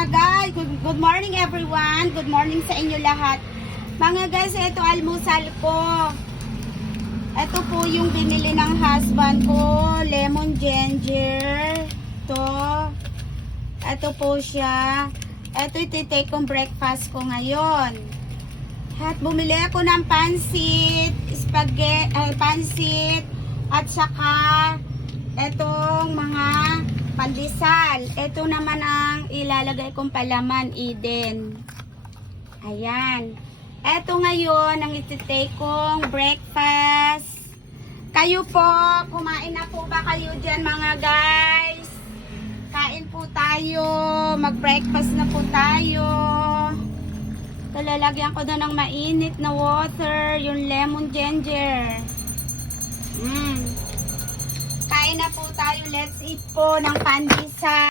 mga guys, good morning everyone. Good morning sa inyo lahat. Mga guys, ito almusal ko. Ito po yung binili ng husband ko, lemon ginger. Ito po siya. Ito iti-take kong breakfast ko ngayon. At bumili ako ng pansit, pansit, at saka etong mga pandesal. Ito naman ang ilalagay kong palaman, Eden. Ayan. Ito ngayon ang iti-take kong breakfast. Kayo po, kumain na po ba kayo dyan mga guys? Kain po tayo. Mag-breakfast na po tayo. Lalagyan ko na ng mainit na water, yung lemon ginger. Kain na po tayo. Let's eat po ng pandesal.